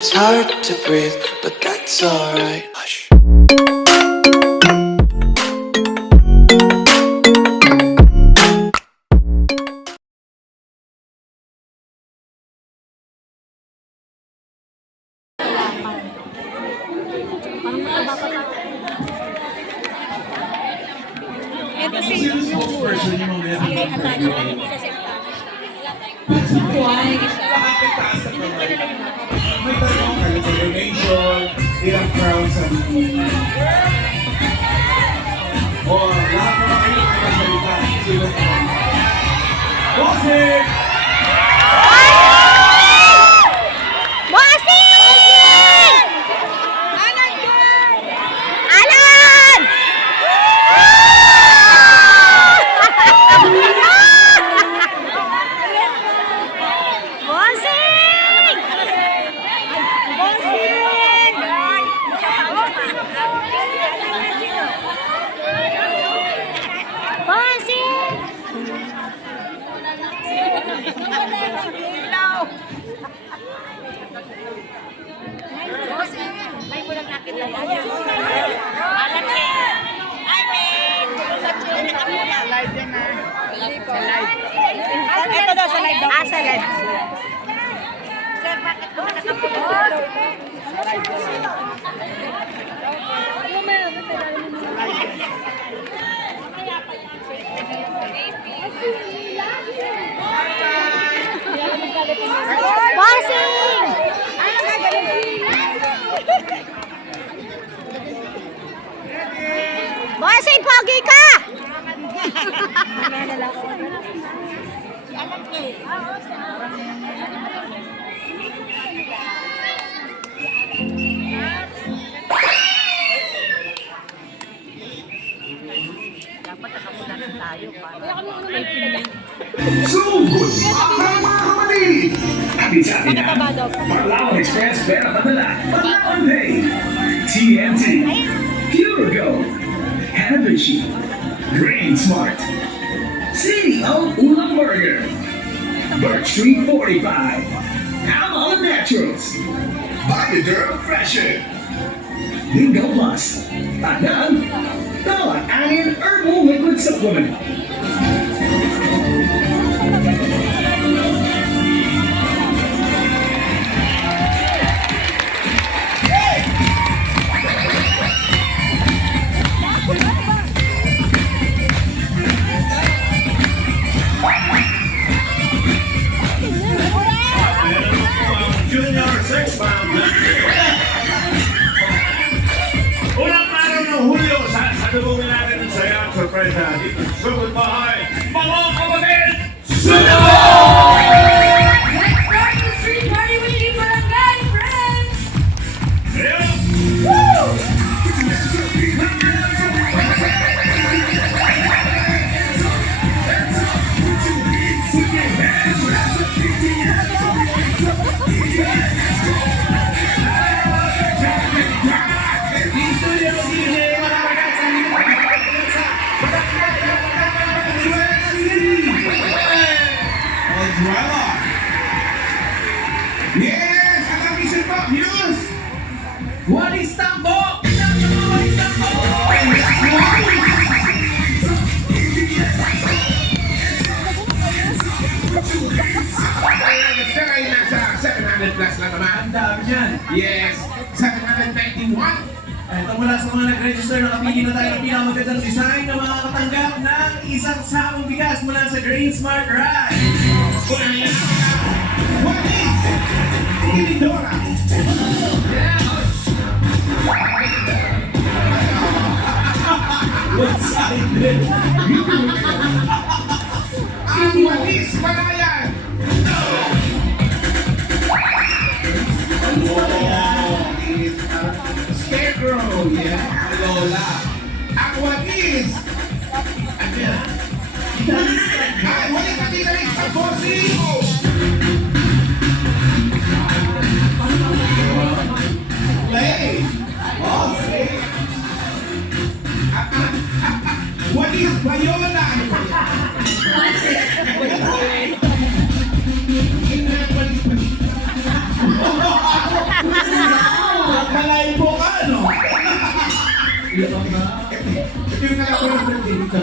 It's hard to breathe, but that's alright. Hush. Ito si yung attachment sa sekta. May tanong, donation, ilang crowns sa o lahat ng kayo nakasalita. Sino pa? Bossing! Bossing! Alan! Alan! Bossing! Bossing! May kulang nakita yan. Alam niya. Ay, men! Live yan na. Sa live. Ito daw sa live daw. Ah, sa live. Sir, bakit ko nakapulo? Sa live daw. Bossing! Bossing, pogi ka! Sugod! Mga kapatid! Kapit sa atin na Palawan Express Pera Padala on Pay TNT Pure Gold Hanabishi Grain Smart City of Ulam Burger Birch Street 45 Amal Naturals Bioderm Fresher Bingo Plus Tandaan Tawag Anin Herbal Liquid Supplement. Junior 6-pound. Unang araw ng Hulyo, salubungin natin ang saya at sorpresa dito sa Sugod Bahay. Mga kapatid, Sugod! Let's start the street party waiting for a guy, friends! Ngayon, Yes! Ang kamisyon po! News! Walis Tambo! Sir ay nasa 700 plus lang naman. Ang dami yan. Yes! 791! Ito mula sa mga nag-register, nakapili na tayo ng pinakamagandang design na makakatanggap ng isang sakong bigas mula sa Grain Smart Rice. What is Ilidora? One-sided. Ang walis palayan! Scarecrow! Yeah, Lola. Ang walis! Ano yan? Ay, walis na tinalis sa bossing! Play! Bossing! Walis Bayona! Walis Malayo po ka, ano? Ito yung nakakulang ng dito.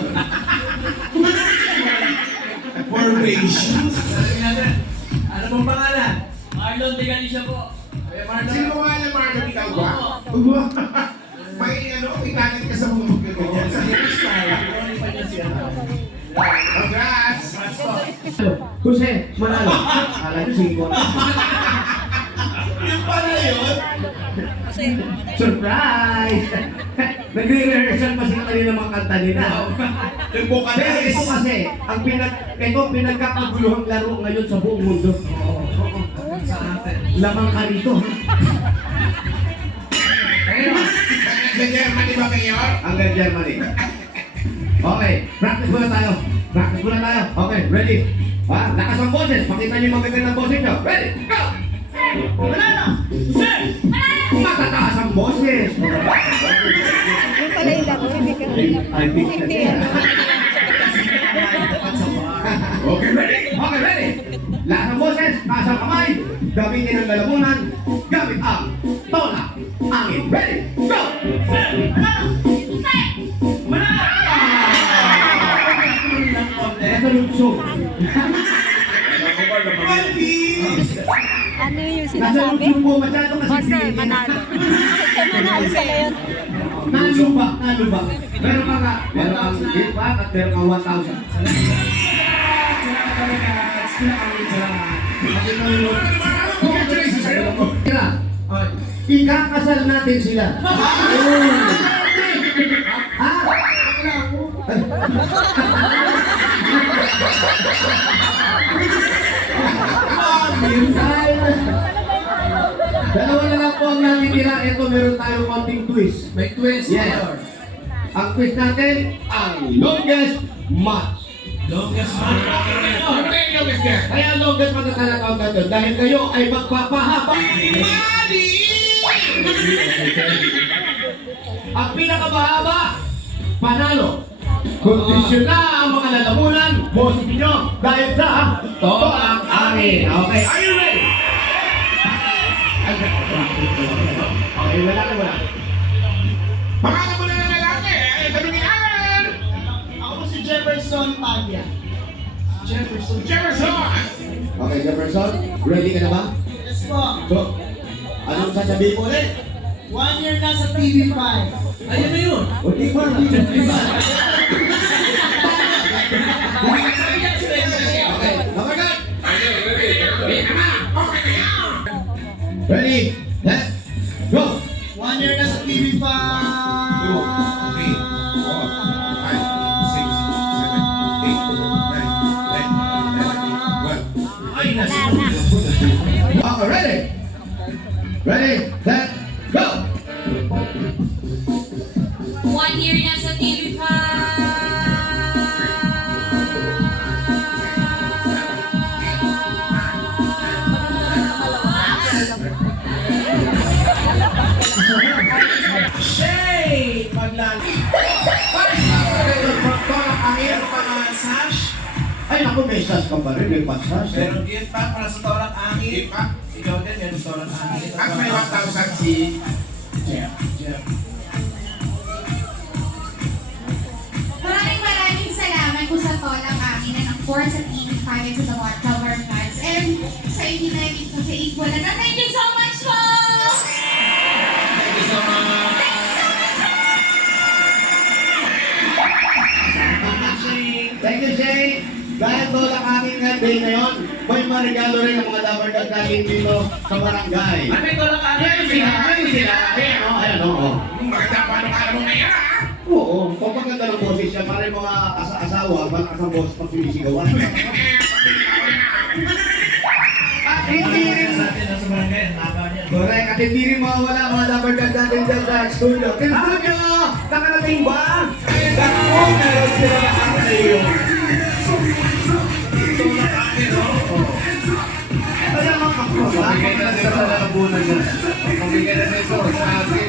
Formations. Ano pong pangalan? Marlon de Galicia po. Sino mo nga na Marlon, ikaw ba? Uwa. May ano, itanit ka sa mga ganyan. Sa Congrats! Jose, manalo. Kala nyo, 5. Yung pala yun. Surprise! Nagre-rehearsal pa sila kanina mga kanta nila. Nagbuka na Pero ito kasi, ito pinagkakaguluhang laro ngayon sa buong mundo. Lamang ka rito. Sa Germany ba kayo? Hanggang Germany. Okay, practice muna tayo. Practice muna tayo. Okay, ready? Ha? Lakas ang boses. Pakita niyo yung magagandang boses nyo. Ready? Go! Manalo! Jose! Matataas ang boses. Yung pala yung laro, hindi ka. I think Hindi. Okay, ready? Okay, ready? Lakas ang boses, taas ang kamay, gamitin ang lalamunan, gamit ang tola, angin. Ready? Go! Ito lutso. Ano yung Nasa sinasabi? lutso mo, masyado kasi Jose, pinili. manalo. Jose, manalo pala yun. Nalubak, nalubak. Meron ka nga, meron kang gift back at meron kang 1,000. Congratulations sa'yo. Tira, ikakasal natin sila. Ha? Dalawa na lang po ang natitira. Ito, meron tayong konting twist. May twist. Yes. Ang twist natin, ang longest match. Longest man. Ano kayo yung mister? Kaya longest match na talakawag natin dahil kayo ay magpapahaba. Ang pinakamahaba, panalo. Kondisyon na ang mga lalamunan, boses nyo dahil sa tolang angin. Okay, are you ready? Okay, wala na wala. Pangalan mo na ng lalaki. Sabi ni Alan. Ako po si Jefferson Paglia. Jefferson. Jefferson. Okay, Jefferson, ready ka na ba? Yes po. So, anong sasabihin mo ulit? 1 year na sa TV5. Ayun na yun. O di ba? Okay, number gun. Ready, let's go. 1 year na sa TV5. 2, 3, 4, 5, 6, 7, 8, 9, 10, 11, 12. Okay, ready? Ready, let's go. 1 year na sa TV5. Shay! Maglali. Ay, naku, may sash ka pa rin, may pasash. Meron gift pack para sa tolak angin. Gift pack? Ikaw din, meron tolak angin. At may 1,000 si Jeff. Jeff. Maraming salamat po sa tolang amin and of course sa TV5 and sa the Watchtower fans and sa inyo na rin po sa Equal na thank you so much po! Thank you so much. Thank you, Shay. Dahil to lang aming day ngayon, may marigalo rin ang mga dapat nagkaling dito sa barangay. Ano may tolak angin? Ayun sila, ayun sila. Ayan o, ayan o. maganda pa ng araw na yan, ha? Oo, pagpaganda ng boses siya, para yung mga asawa, malakas ang boses pag sinisigawan. At hindi rin, Sa atin na sa barangay, ang haba niya. correct, at hindi rin mawala ang mga dapat natin dyan sa studio. Till studio, nakarating ba? Dako, meron sila lahat sa iyo. Ito yung mga kapwa. Pagkikita sa lalabunan niya. Pagkikita sa ito, sa atin.